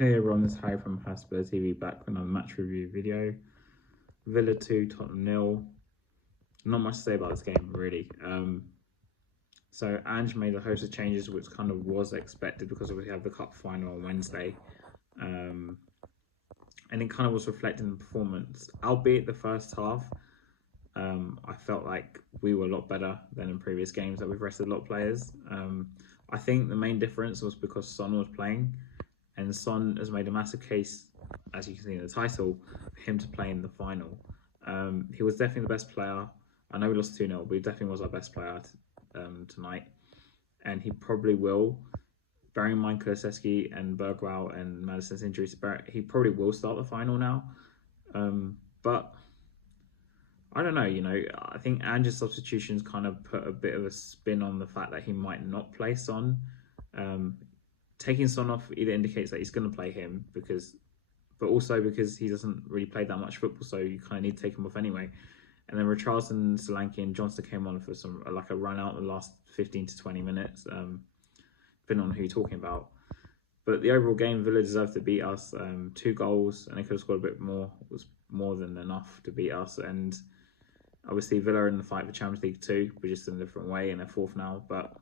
Hey everyone, this is Harry from Hasper TV back with another match review video. Villa 2, Tottenham 0. Not much to say about this game, really. So Ange made a host of changes, which kind of was expected because we had the cup final on Wednesday. And it kind of was reflecting the performance. Albeit the first half, I felt like we were a lot better than in previous games that we've rested a lot of players. I think the main difference was because Son was playing. And Son has made a massive case, as you can see in the title, for him to play in the final. He was definitely the best player. I know we lost 2-0, but he definitely was our best player tonight. And he probably will, bearing in mind Kulusevski and Bergwijn and Maddison's injuries, he probably will start the final now. But I don't know, I think Ange's substitutions kind of put a bit of a spin on the fact that he might not play Son. Taking Son off either indicates that he's going to play him, but also because he doesn't really play that much football, so you kind of need to take him off anyway. And then Richarlison, Solanke, and Johnston came on for some a run out in the last 15 to 20 minutes, depending on who you're talking about. But the overall game, Villa deserved to beat us. 2 goals, and they could have scored a bit more. It was more than enough to beat us. And obviously, Villa are in the fight for Champions League too, but just in a different way, and they're 4th now. But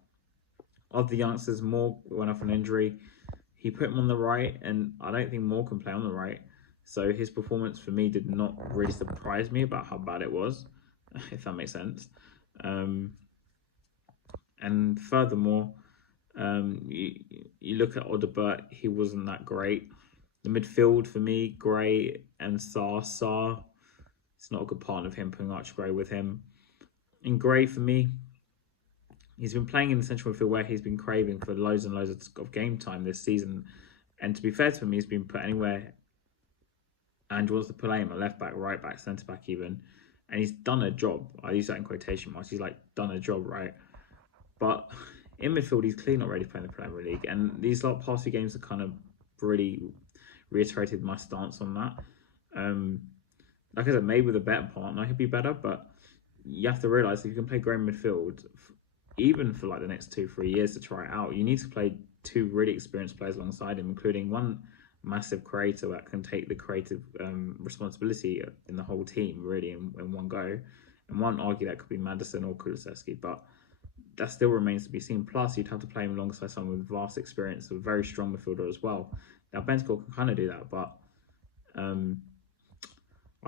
of the youngsters, Moore went off an injury. He put him on the right, and I don't think Moore can play on the right. So his performance for me did not really surprise me about how bad it was, if that makes sense. And furthermore, you look at Odobert, he wasn't that great. The midfield for me, Gray and Sarr, it's not a good part of him putting Archie with him. And Gray for me, he's been playing in the central midfield where he's been craving for loads and loads of game time this season. And to be fair to him, he's been put anywhere and wants to play him at left back, right back, centre back even. And he's done a job. I use that in quotation marks. He's done a job, right? But in midfield, he's clearly not ready to play in the Premier League. And these past few games have kind of really reiterated my stance on that. Like I said, maybe with a better partner, he'd be better. But you have to realise if you can play Gray in midfield, even for the next 2-3 years to try it out, you need to play 2 really experienced players alongside him, including one massive creator that can take the creative responsibility in the whole team really in one go, and one argue that could be Maddison or Kulusevski, but that still remains to be seen. Plus, you'd have to play him alongside someone with vast experience, a very strong midfielder as well. Now, Bentancur can kind of do that, but I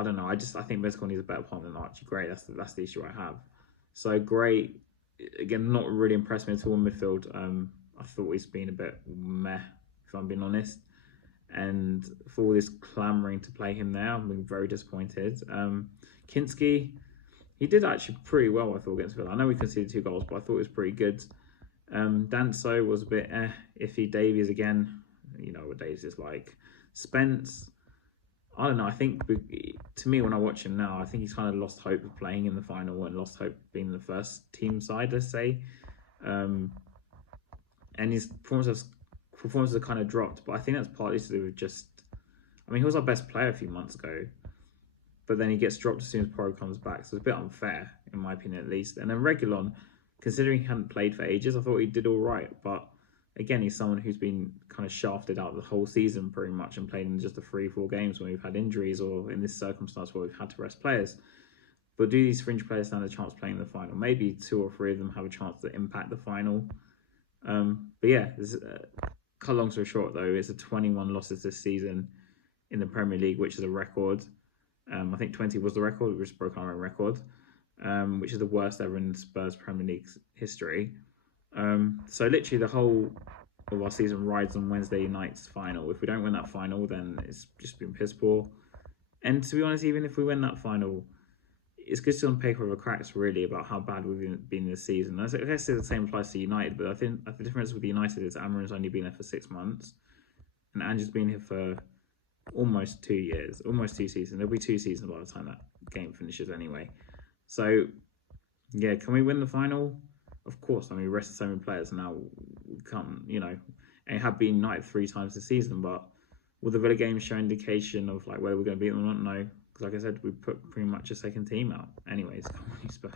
don't know. I think Bentancur needs a better partner than Archie Gray. That's the issue I have. So Gray, again, not really impressed me at all in midfield. I thought he's been a bit meh, if I'm being honest. And for all this clamouring to play him there, I'm being very disappointed. Kinski, he did actually pretty well, I thought, against Villa. I know we conceded 2 goals, but I thought it was pretty good. Danso was a bit iffy. Davies, again, you know what Davies is like. Spence, I don't know. I think, to me, when I watch him now, I think he's kind of lost hope of playing in the final and lost hope of being the first team side, let's say. And his performances have kind of dropped, but I think that's partly to do with he was our best player a few months ago, but then he gets dropped as soon as Porro comes back, so it's a bit unfair, in my opinion, at least. And then Reguilón, considering he hadn't played for ages, I thought he did all right, but again, he's someone who's been kind of shafted out the whole season pretty much and played in just the 3-4 games when we've had injuries or in this circumstance where we've had to rest players. But do these fringe players stand a chance playing in the final? Maybe 2 or 3 of them have a chance to impact the final. But yeah, cut long story short though, it's a 21 losses this season in the Premier League, which is a record. I think 20 was the record. We just broke our own record, which is the worst ever in Spurs Premier League history. So literally the whole of our season rides on Wednesday night's final. If we don't win that final, then it's just been piss poor. And to be honest, even if we win that final, it's good still on paper with cracks really about how bad we've been this season. I guess the same applies to United, but I think the difference with United is Amorim's only been there for 6 months, and Ange's been here for almost 2 years, almost 2 seasons. There'll be 2 seasons by the time that game finishes anyway. So yeah, can we win the final? Of course. We rested so many players now. We can't, and it had been United 3 times this season, but will the Villa game show indication of whether we're going to beat them or not? No. Like I said, we put pretty much a second team out. Anyways, come on, Spurs.